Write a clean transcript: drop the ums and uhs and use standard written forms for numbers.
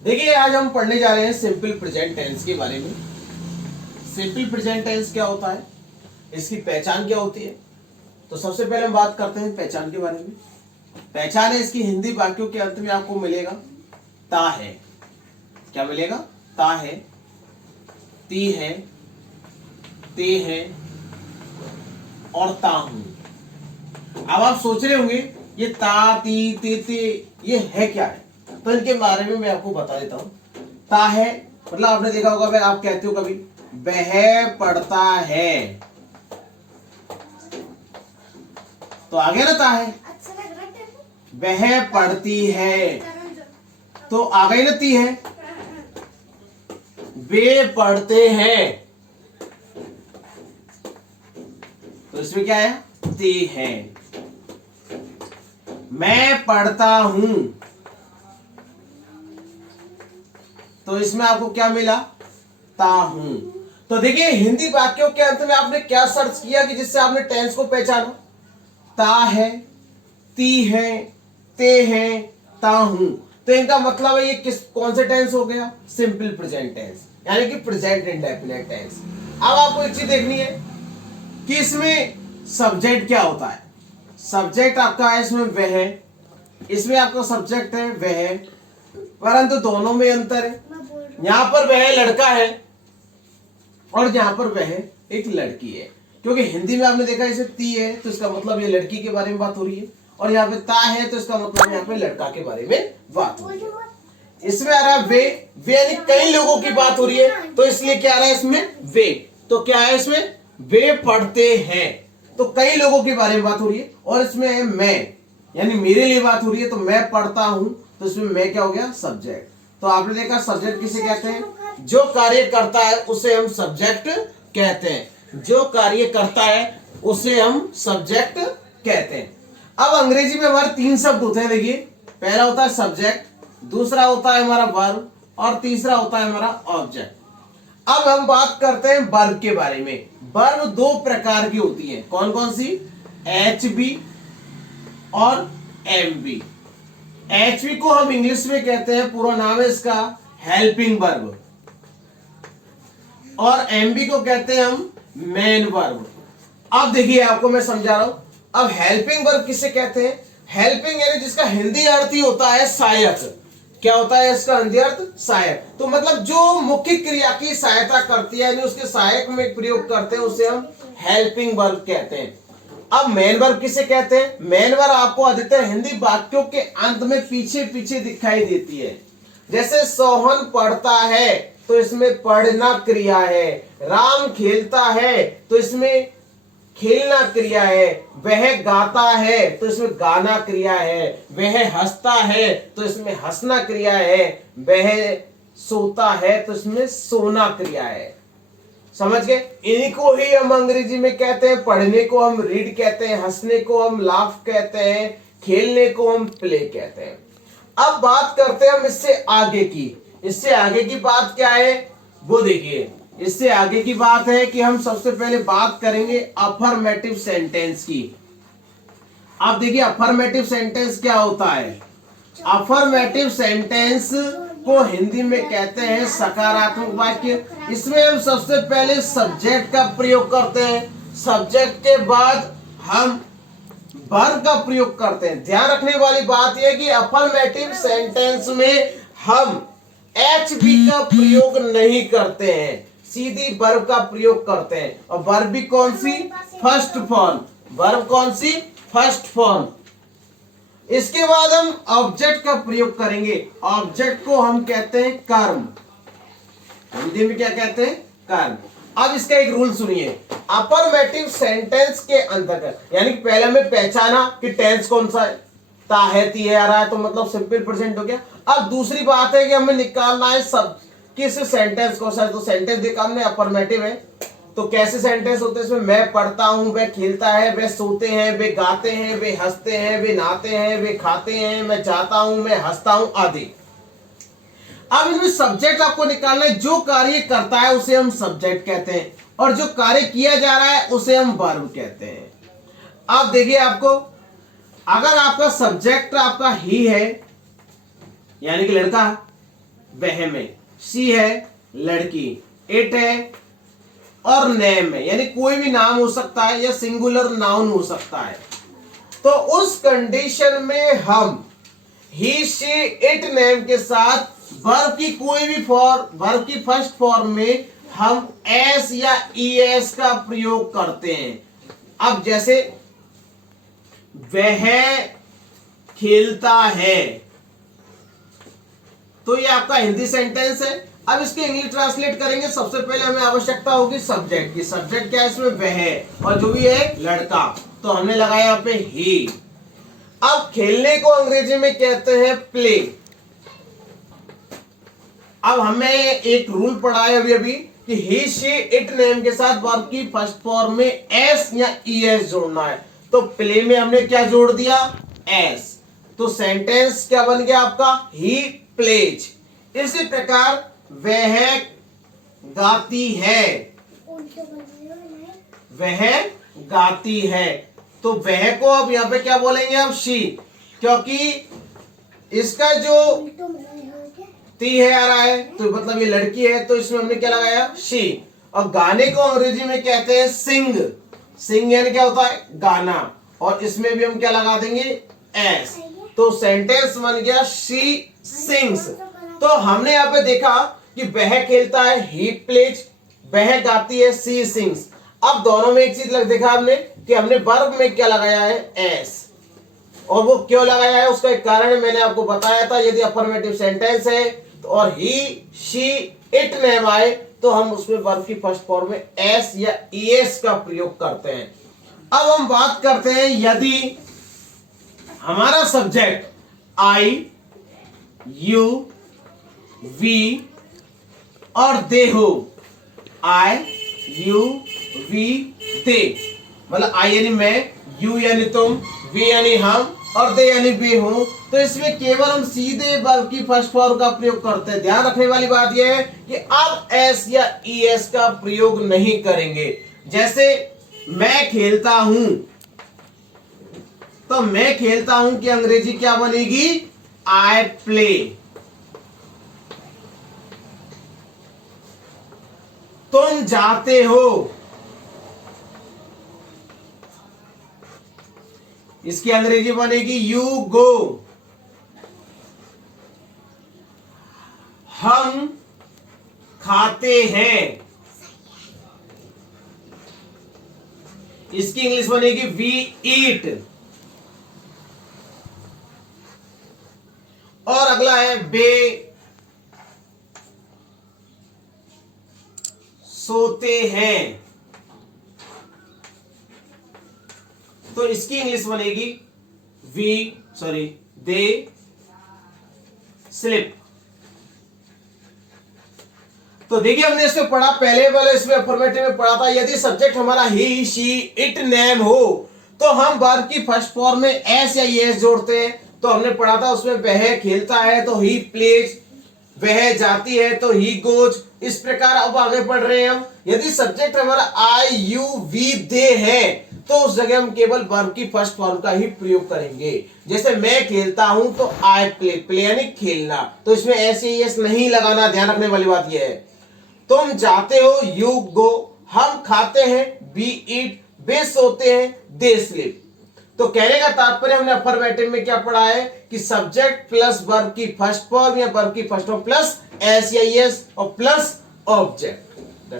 देखिए आज हम पढ़ने जा रहे हैं सिंपल प्रेजेंट टेंस के बारे में। सिंपल प्रेजेंट टेंस क्या होता है, इसकी पहचान क्या होती है। तो सबसे पहले हम बात करते हैं पहचान के बारे में। पहचान है इसकी हिंदी वाक्यों के अंत में आपको मिलेगा ता है। क्या मिलेगा? ता है, ती है, ते है और ता हूं। अब आप सोच रहे होंगे ये ता, ती, ते ये है क्या है, तो इनके बारे में मैं आपको बता देता हूं। ता है मतलब आपने देखा होगा, भाई आप कहते हो कभी वह पढ़ता है, तो आ गया ना ता है। वह पढ़ती है तो आ गई ना ती है। वे पढ़ते हैं तो इसमें क्या है? ती है। मैं पढ़ता हूं तो इसमें आपको क्या मिला? ता हूं। तो देखिए हिंदी वाक्यों के अंत में आपने क्या सर्च किया कि जिससे आपने टेंस को पहचाना। ता है, ती है, ते है, ता हूं। तो इनका मतलब है ये कौन से टेंस हो गया? सिंपल प्रेजेंट टेंस, यानी कि प्रेजेंट इंडेफिनिट टेंस। अब आपको एक चीज देखनी है कि इसमें सब्जेक्ट क्या होता है। सब्जेक्ट आपका है इसमें वह है, इसमें आपका सब्जेक्ट है वह, परंतु दोनों में अंतर है। यहां पर वह लड़का है और यहां पर वह एक लड़की है, क्योंकि हिंदी में आपने देखा इसे ती है तो इसका मतलब ये लड़की के बारे में बात हो रही है, और यहाँ पे ता है तो इसका मतलब यहाँ पे लड़का के बारे में बात हो रही है। इसमें आ रहा है वे यानी कई लोगों की बात हो रही है, तो इसलिए क्या आ रहा है इसमें वे। तो क्या है इसमें? वे पढ़ते हैं तो कई लोगों के बारे में बात हो रही है, और इसमें है मैं यानी मेरे लिए बात हो रही है, तो मैं पढ़ता हूं तो इसमें मैं क्या हो गया? सब्जेक्ट। तो आपने देखा सब्जेक्ट किसे कहते हैं? जो कार्य करता है उसे हम सब्जेक्ट कहते हैं। जो कार्य करता है उसे हम सब्जेक्ट कहते हैं। अब अंग्रेजी में हमारे तीन शब्द होते हैं। देखिए पहला होता है सब्जेक्ट, दूसरा होता है हमारा वर्ब, और तीसरा होता है हमारा ऑब्जेक्ट। अब हम बात करते हैं वर्ब के बारे में। वर्ब दो प्रकार की होती है। कौन कौन सी? HB और MB। HB को हम इंग्लिश में कहते हैं, पूरा नाम है इसका हेल्पिंग वर्ब, और MB को कहते हैं हम मेन वर्ब। अब देखिए आपको मैं समझा रहा हूं। अब हेल्पिंग वर्ब किसे कहते हैं? हेल्पिंग यानी जिसका हिंदी अर्थ ही होता है सहायक। क्या होता है इसका हिंदी अर्थ? सहायक। तो मतलब जो मुख्य क्रिया की सहायता करती है यानी उसके सहायक में प्रयोग करते हैं उसे हम हेल्पिंग वर्ब कहते हैं। अब मेन वर्ब किसे कहते हैं? मेन वर्ब आपको अधिकतर हिंदी वाक्यों के अंत में पीछे पीछे दिखाई देती है। जैसे सोहन पढ़ता है तो इसमें पढ़ना क्रिया है, राम खेलता है तो इसमें खेलना क्रिया है, वह गाता है तो इसमें गाना क्रिया है, वह हंसता है तो इसमें हंसना क्रिया है, वह सोता है तो इसमें सोना क्रिया है। समझ गए? इन्हीं को ही हम अंग्रेजी में कहते हैं, पढ़ने को हम रीड कहते हैं, हंसने को हम लाफ कहते हैं, खेलने को हम प्ले कहते हैं। अब बात करते हैं हम इससे आगे की। इससे आगे की बात क्या है वो देखिए। इससे आगे की बात है कि हम सबसे पहले बात करेंगे अफर्मेटिव सेंटेंस की। अब देखिए अफर्मेटिव सेंटेंस क्या होता है। अफर्मेटिव सेंटेंस को हिंदी में कहते हैं सकारात्मक वाक्य। इसमें हम सबसे पहले सब्जेक्ट का प्रयोग करते हैं, सब्जेक्ट के बाद हम वर्ब का प्रयोग करते हैं। ध्यान रखने वाली बात यह कि अफर्मेटिव सेंटेंस में हम HB का प्रयोग नहीं करते हैं, सीधी वर्ब का प्रयोग करते हैं। और वर्ब भी कौन सी? First form. वर्ब कौन सी? First form. इसके बाद हम ऑब्जेक्ट का प्रयोग करेंगे। ऑब्जेक्ट को हम कहते हैं कर्म। हिंदी में क्या कहते हैं? कर्म। अब इसका एक रूल सुनिए। अफर्मेटिव सेंटेंस के अंतर्गत यानी कि पहले हमें पहचाना कि टेंस कौन सा है, ता है, ती है, आ रहा है, तो मतलब सिंपल प्रेजेंट हो गया। अब दूसरी बात है कि हमें निकालना है सब किस सेंटेंस को। सर तो सेंटेंस देखा हमने अफर्मेटिव है, तो कैसे सेंटेंस होते हैं इसमें? मैं पढ़ता हूं, वह खेलता है, वे सोते हैं, वे गाते हैं, वे हंसते हैं, वे नहाते हैं, वे खाते हैं, मैं जाता हूं, मैं हंसता हूं आदि। अब इनमें सब्जेक्ट आपको निकालना है। जो कार्य करता है उसे हम सब्जेक्ट कहते हैं, और जो कार्य किया जा रहा है उसे हम वर्ब कहते हैं। अब देखिए आपको, अगर आपका सब्जेक्ट आपका ही है यानी कि लड़का, वह में, शी है लड़की, इट है और नेम है, यानी कोई भी नाम हो सकता है या सिंगुलर नाउन हो सकता है। तो उस कंडीशन में हम ही शी इट नेम के साथ वर्ब की कोई भी वर्ब की फर्स्ट फॉर्म में हम एस या ईएस का प्रयोग करते हैं। अब जैसे वह खेलता है, तो ये आपका हिंदी सेंटेंस है। अब इसके इंग्लिश ट्रांसलेट करेंगे। सबसे पहले हमें आवश्यकता होगी सब्जेक्ट की। सब्जेक्ट क्या है इसमें? वह, और जो भी है लड़का, तो हमने लगाया यहाँ पे ही। अब खेलने को अंग्रेजी में कहते हैं प्ले। अब हमें एक रूल पढ़ा है अभी कि ही शी इट नेम के साथ वर्ब की फर्स्ट फॉर्म में एस या ईएस जोड़ना है। तो प्ले में हमने क्या जोड़ दिया? एस। तो सेंटेंस क्या बन गया आपका? He plays. इसी प्रकार वह गाती है, वह गाती है, तो वह को अब यहां पे क्या बोलेंगे? अब शी, क्योंकि इसका जो ती है आ रहा है तो मतलब ये लड़की है, तो इसमें हमने क्या लगाया? शी। और गाने को अंग्रेजी में कहते हैं सिंग। सिंग यानी क्या होता है? गाना, और इसमें भी हम क्या लगा देंगे? एस। तो सेंटेंस बन गया शी सिंग्स। तो हमने यहाँ पे देखा कि वह खेलता है, ही प्लेज, वह गाती है, शी सिंग्स। अब दोनों में एक चीज देखा हमने कि हमने वर्ब में क्या लगाया है? एस। और वो क्यों लगाया है उसका एक कारण मैंने आपको बताया था। यदि अफर्मेटिव सेंटेंस है तो और ही शी इट नेम आए तो हम उसमें वर्ब की फर्स्ट फॉर्म में एस या ईएस का प्रयोग करते हैं। अब हम बात करते हैं यदि हमारा सब्जेक्ट आई, यू, वी और दे हो। आई, यू, वी, दे, मतलब आई यानी मैं, यू यानी तुम, वी यानी हम और दे यानी वे हूं। तो इसमें केवल हम सीधे वर्ब की फर्स्ट फॉर्म का प्रयोग करते हैं। ध्यान रखने वाली बात यह है कि अब एस या ईएस का प्रयोग नहीं करेंगे। जैसे मैं खेलता हूं, तो मैं खेलता हूं की अंग्रेजी क्या बनेगी? I play. तुम जाते हो, इसकी अंग्रेजी बनेगी यू गो। हम खाते हैं, इसकी इंग्लिश बनेगी वी ईट। और अगला है बे सोते हैं, तो इसकी इंग्लिश बनेगी दे स्लिप। तो देखिए हमने इसमें पढ़ा, पहले वाले इसमें अफर्मेटिव में पढ़ा था यदि सब्जेक्ट हमारा ही, शी, इट नेम हो तो हम वर्ब की फर्स्ट फॉर्म में एस या ईएस जोड़ते हैं। तो हमने पढ़ा था उसमें वह खेलता है तो ही प्लेज, वह जाती है तो ही गोज। इस प्रकार अब आगे पढ़ रहे हैं हम। यदि सब्जेक्ट हमारा आई, यू, वी, दे है तो उस जगह हम केवल वर्ब की फर्स्ट फॉर्म का ही प्रयोग करेंगे। जैसे मैं खेलता हूं तो आई प्ले, प्ले यानी खेलना, तो इसमें एस या ईएस नहीं लगाना। ध्यान रखने वाली बात यह है। तुम जाते हो, यू गो। हम खाते हैं, वी ईट। वे सोते हैं, दे स्लीप। तो कहने का तात्पर्य हमने अफर्मेटिव में क्या पढ़ा है कि सब्जेक्ट प्लस वर्ब की फर्स्ट फॉर्म या वर्ब की फर्स्ट फॉर्म प्लस एस या ईएस और प्लस ऑब्जेक्ट।